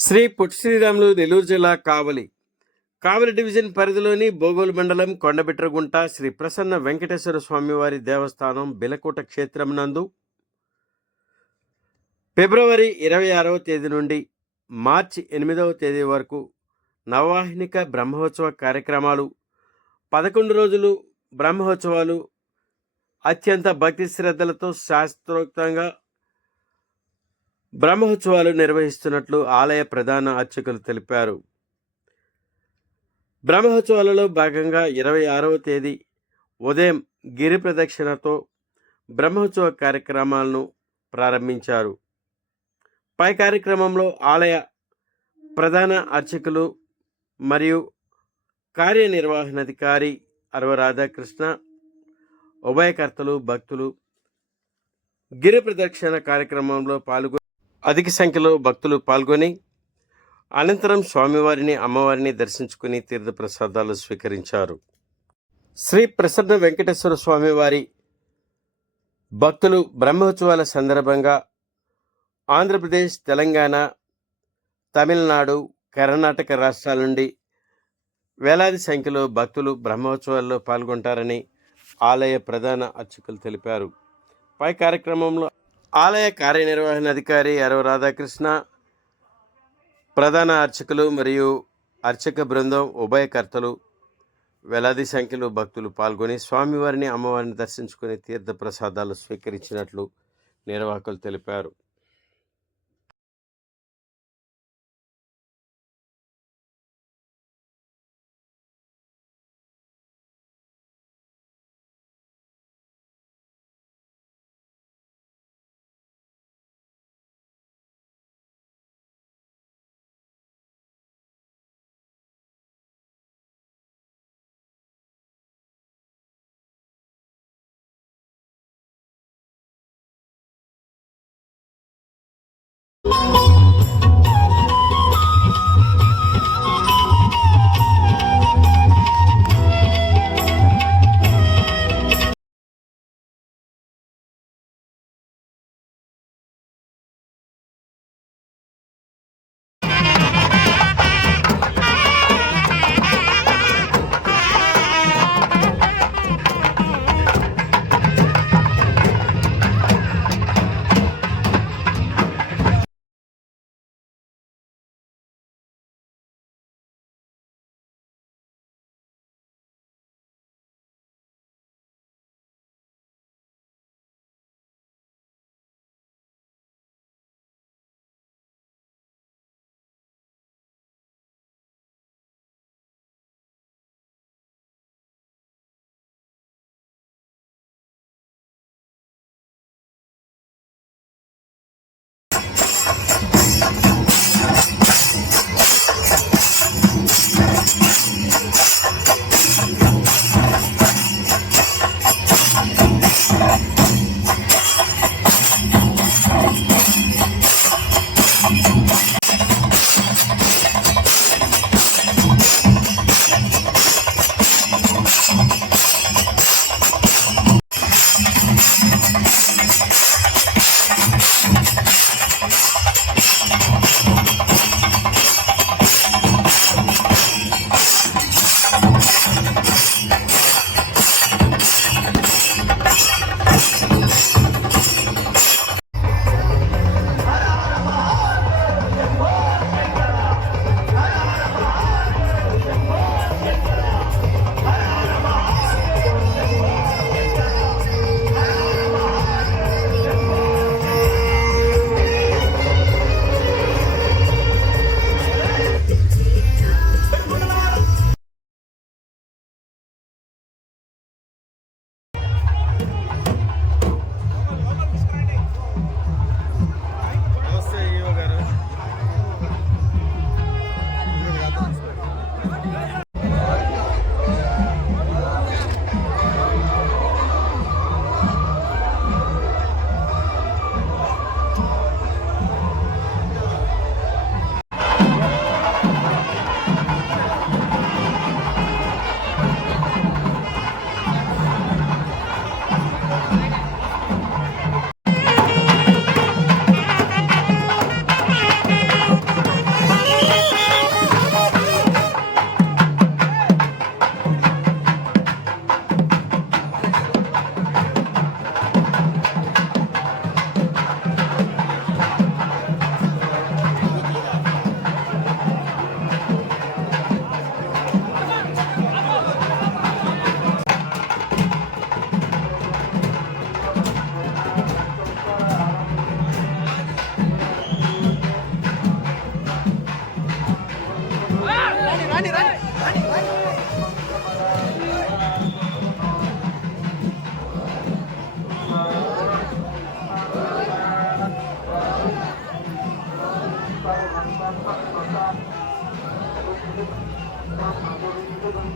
శ్రీ పొట్టి శ్రీరాములు నెల్లూరు జిల్లా కావలి డివిజన్ పరిధిలోని బోగోలు మండలం కొండబిట్రగుంట శ్రీ ప్రసన్న వెంకటేశ్వర స్వామివారి దేవస్థానం బిలకోట క్షేత్రం నందు ఫిబ్రవరి 26వ తేదీ నుండి మార్చి 8వ తేదీ వరకు నవవాహినిక బ్రహ్మోత్సవ కార్యక్రమాలు 11 రోజులు బ్రహ్మోత్సవాలు అత్యంత భక్తి శ్రద్ధలతో శాస్త్రోక్తంగా బ్రహ్మోత్సవాలు నిర్వహిస్తున్నట్లు ఆలయ ప్రధాన అర్చకులు తెలిపారు. బ్రహ్మోత్సవాలలో భాగంగా 26వ తేదీ ఉదయం గిరి ప్రదక్షిణతో బ్రహ్మోత్సవ కార్యక్రమాలను ప్రారంభించారు. పై కార్యక్రమంలో ఆలయ ప్రధాన అర్చకులు మరియు కార్యనిర్వహణాధికారి అరవ రాధాకృష్ణ, ఉభయకర్తలు, భక్తులు గిరి ప్రదక్షిణ కార్యక్రమంలో అధిక సంఖ్యలో భక్తులు పాల్గొని అనంతరం స్వామివారిని, అమ్మవారిని దర్శించుకుని తీర్థప్రసాదాలు స్వీకరించారు. శ్రీ ప్రసన్న వెంకటేశ్వర స్వామివారి భక్తులు బ్రహ్మోత్సవాల సందర్భంగా ఆంధ్రప్రదేశ్, తెలంగాణ, తమిళనాడు, కర్ణాటక రాష్ట్రాల నుండి వేలాది సంఖ్యలో భక్తులు బ్రహ్మోత్సవాల్లో పాల్గొంటారని ఆలయ ప్రధాన అర్చకులు తెలిపారు. పై కార్యక్రమంలో ఆలయ కార్యనిర్వహణాధికారి అరవ రాధాకృష్ణ, ప్రధాన అర్చకులు మరియు అర్చక బృందం, ఉభయకర్తలు వేలాది సంఖ్యలో భక్తులు పాల్గొని స్వామివారిని, అమ్మవారిని దర్శించుకుని తీర్థప్రసాదాలు స్వీకరించినట్లు నిర్వాహకులు తెలిపారు.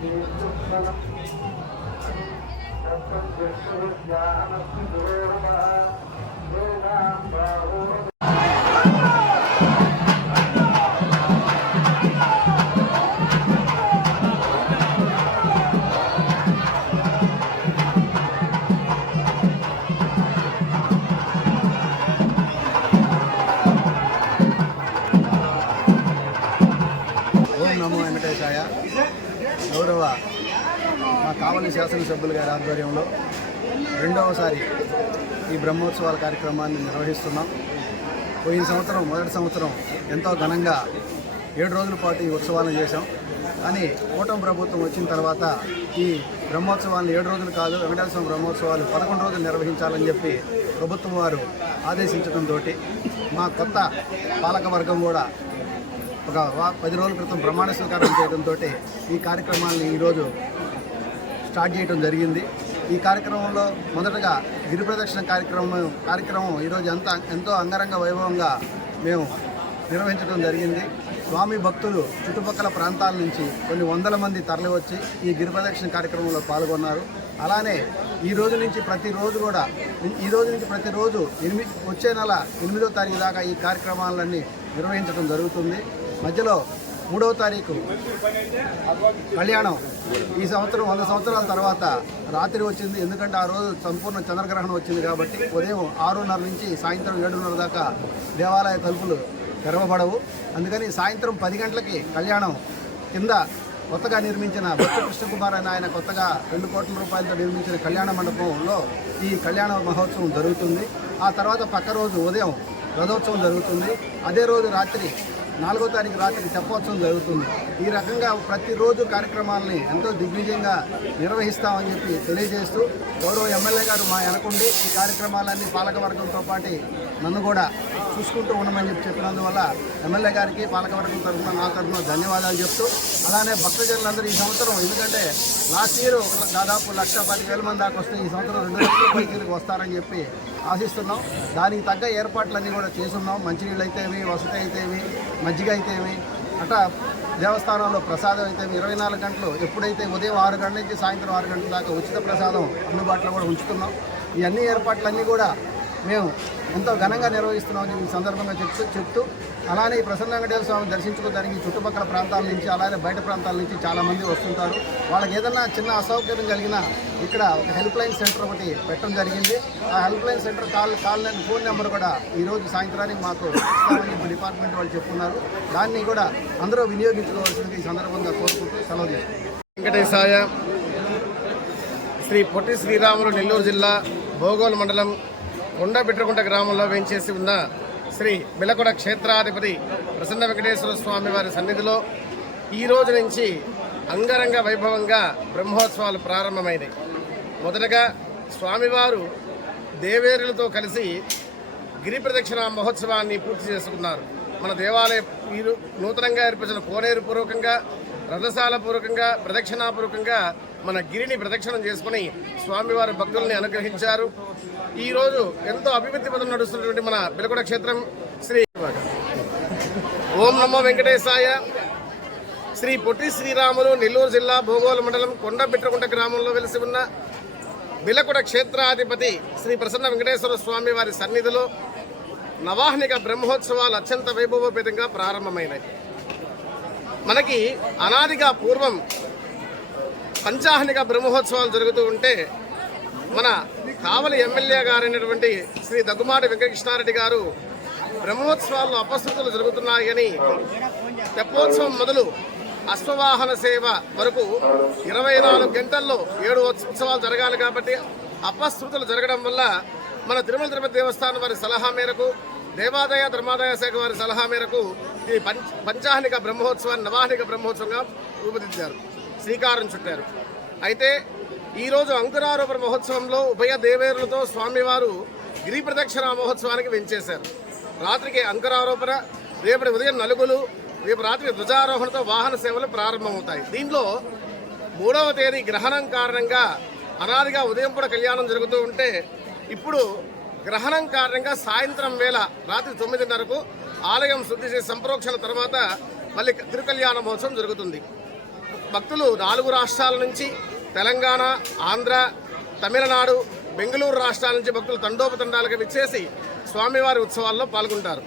ఓం నమో వెంకటేశాయ. గౌరవ మా కావలి శాసనసభ్యులు గారి ఆధ్వర్యంలో రెండవసారి ఈ బ్రహ్మోత్సవాల కార్యక్రమాన్ని నిర్వహిస్తున్నాం. పోయిన సంవత్సరం మొదటి సంవత్సరం ఎంతో ఘనంగా 7 రోజుల పాటు ఈ ఉత్సవాలను చేశాం. కానీ కూటమి ప్రభుత్వం వచ్చిన తర్వాత ఈ బ్రహ్మోత్సవాలను 7 రోజులు కాదు, వెంకటేశ్వర స్వామి బ్రహ్మోత్సవాలు 11 రోజులు నిర్వహించాలని చెప్పి ప్రభుత్వం వారు ఆదేశించడంతో మా కొత్త పాలకవర్గం కూడా ఒక 10 రోజుల క్రితం ప్రమాణ స్వీకారం చేయడంతో ఈ కార్యక్రమాన్ని ఈరోజు స్టార్ట్ చేయడం జరిగింది. ఈ కార్యక్రమంలో మొదటగా గిరి ప్రదక్షిణ కార్యక్రమం ఈరోజు ఎంతో అంగరంగ వైభవంగా మేము నిర్వహించడం జరిగింది. స్వామి భక్తులు చుట్టుపక్కల ప్రాంతాల నుంచి కొన్ని వందల మంది తరలివచ్చి ఈ గిరి ప్రదక్షిణ కార్యక్రమంలో పాల్గొన్నారు. అలానే ఈ రోజు నుంచి ప్రతిరోజు వచ్చే నెల 8వ తారీఖు దాకా ఈ కార్యక్రమాలన్నీ నిర్వహించడం జరుగుతుంది. మధ్యలో 3వ తారీఖు కళ్యాణం. ఈ సంవత్సరం 100 సంవత్సరాల తర్వాత రాత్రి వచ్చింది. ఎందుకంటే ఆ రోజు సంపూర్ణ చంద్రగ్రహణం వచ్చింది కాబట్టి ఉదయం 6:30 నుంచి సాయంత్రం 7:30 దాకా దేవాలయ తలుపులు తెరవబడవు. అందుకని సాయంత్రం 10 గంటలకి కళ్యాణం కింద కొత్తగా నిర్మించిన బొత్స కృష్ణకుమార్ అని ఆయన కొత్తగా 2 కోట్ల రూపాయలతో నిర్మించిన కళ్యాణ మండపంలో ఈ కళ్యాణ మహోత్సవం జరుగుతుంది. ఆ తర్వాత పక్క రోజు ఉదయం రథోత్సవం జరుగుతుంది. అదే రోజు రాత్రి 4వ తారీఖు రాత్రి తెప్పోత్సవం జరుగుతుంది. ఈ రకంగా ప్రతిరోజు కార్యక్రమాలని ఎంతో దిగ్విజయంగా నిర్వహిస్తామని చెప్పి తెలియజేస్తూ గౌరవ ఎమ్మెల్యే గారు మా వెనకుండి ఈ కార్యక్రమాలన్నీ పాలకవర్గంతో పాటు నన్ను కూడా చూసుకుంటూ ఉండమని చెప్పినందువల్ల ఎమ్మెల్యే గారికి పాలకవర్గం తరఫున నా తరఫున ధన్యవాదాలు చెప్తూ, అలానే భక్తజనులందరూ ఈ సంవత్సరం, ఎందుకంటే లాస్ట్ ఇయర్ దాదాపు 1,10,000 మంది దాకా వస్తే ఈ సంవత్సరం 2 లక్షల పైకి వస్తారని చెప్పి ఆశిస్తున్నాం. దానికి తగ్గ ఏర్పాట్లన్నీ కూడా చేసున్నాం. మంచినీళ్ళు అయితేవి, వసతి అయితేవి, మజ్జిగ అయితేవి, అట్లా దేవస్థానంలో ప్రసాదం అయితేవి 24 గంటలు, ఎప్పుడైతే ఉదయం 6 గంటల నుంచి సాయంత్రం 6 గంటల దాకా ఉచిత ప్రసాదం అందుబాటులో కూడా ఉంచుతున్నాం. ఈ అన్ని ఏర్పాట్లన్నీ కూడా మేము ఎంతో ఘనంగా నిర్వహిస్తున్నామని ఈ సందర్భంగా చెప్తూ అలానే ఈ ప్రసన్న వెంకటేశ్వర స్వామి దర్శించుకోవడానికి చుట్టుపక్కల ప్రాంతాల నుంచి అలానే బయట ప్రాంతాల నుంచి చాలామంది వస్తుంటారు. వాళ్ళకి ఏదన్నా చిన్న అసౌకర్యం కలిగినా ఇక్కడ ఒక హెల్ప్ లైన్ సెంటర్ ఒకటి పెట్టడం జరిగింది. ఆ help line centre phone number కూడా ఈరోజు సాయంత్రానికి మాకు ఇస్తామని డిపార్ట్మెంట్ వాళ్ళు చెప్తున్నారు. దాన్ని కూడా అందరూ వినియోగించుకోవాల్సింది ఈ సందర్భంగా కోరుకుంటూ సెలవు చేస్తున్నాం. వెంకటేశాయ. శ్రీ పొట్టి శ్రీరాములు నెల్లూరు జిల్లా భోగోలు మండలం కొండబిట్రకుంట గ్రామంలో వేంచేసి ఉన్న శ్రీ బిలకొడ క్షేత్రాధిపతి ప్రసన్న వెంకటేశ్వర స్వామి వారి సన్నిధిలో ఈ రోజు నుంచి అంగరంగ వైభవంగా బ్రహ్మోత్సవాలు ప్రారంభమైనాయి. మొదటగా స్వామివారు దేవేరులతో కలిసి గిరి ప్రదక్షిణ మహోత్సవాన్ని పూర్తి చేసుకున్నారు. మన దేవాలయ నూతనంగా ఏర్పరిచిన కోనేరు పూర్వకంగా, రథశాల పూర్వకంగా, ప్రదక్షిణాపూర్వకంగా మన గిరిని ప్రదక్షిణం చేసుకుని స్వామివారి భక్తుల్ని అనుగ్రహించారు. ఈరోజు ఎంతో అభివృద్ధి పదం నడుస్తున్నటువంటి మన బిలకొడ క్షేత్రం శ్రీ ఓం నమో వెంకటేశాయ. శ్రీ పొట్టి శ్రీరాములు నెల్లూరు జిల్లా భోగోలు మండలం కొండబిట్రకుంట గ్రామంలో వెలిసి ఉన్న బిలకొడ క్షేత్రాధిపతి శ్రీ ప్రసన్న వెంకటేశ్వర స్వామి వారి సన్నిధిలో నవాహ్నిక బ్రహ్మోత్సవాలు అత్యంత వైభవోపేతంగా ప్రారంభమైనాయి. మనకి అనాదిగా పూర్వం పంచాహ్నిక బ్రహ్మోత్సవాలు జరుగుతూ ఉంటే మన కావలి ఎమ్మెల్యే గారైనటువంటి శ్రీ దగ్గుమాటి వెంకటకృష్ణారెడ్డి గారు బ్రహ్మోత్సవాల్లో అపశృతులు జరుగుతున్నాయని తెప్పోత్సవం మొదలు అశ్వవాహన సేవ వరకు 24 గంటల్లో 7 ఉత్సవాలు జరగాలి కాబట్టి అపశృతులు జరగడం వల్ల మన తిరుమల తిరుపతి దేవస్థానం వారి సలహా మేరకు, దేవాదాయ ధర్మాదాయ శాఖ వారి సలహా మేరకు ఈ పంచాహ్నిక బ్రహ్మోత్సవాన్ని నవాహ్నిక బ్రహ్మోత్సవంగా రూపుదిద్దారు, శ్రీకారం చుట్టారు. అయితే ఈరోజు అంకురారోపణ మహోత్సవంలో ఉభయ దేవేరులతో స్వామివారు గిరి ప్రదక్షిణ మహోత్సవానికి వెంచేశారు. రాత్రికి అంకురారోపణ, రేపటి ఉదయం నలుగులు, రేపు రాత్రి ధ్వజారోహణతో వాహన సేవలు ప్రారంభమవుతాయి. దీనిలో 3వ తేదీ గ్రహణం కారణంగా అనాదిగా ఉదయం పూట కళ్యాణం జరుగుతూ ఉంటే ఇప్పుడు గ్రహణం కారణంగా సాయంత్రం వేళ రాత్రి 9:30కు ఆలయం శుద్ధి చేసి సంప్రోక్షణ తర్వాత మళ్ళీ తిరుకళ్యాణ మహోత్సవం జరుగుతుంది. భక్తులు 4 రాష్ట్రాల నుంచి, తెలంగాణ, ఆంధ్ర, తమిళనాడు, బెంగళూరు రాష్ట్రాల నుంచి భక్తులు తండోపతండాలుగా విచ్చేసి స్వామివారి ఉత్సవాల్లో పాల్గొంటారు.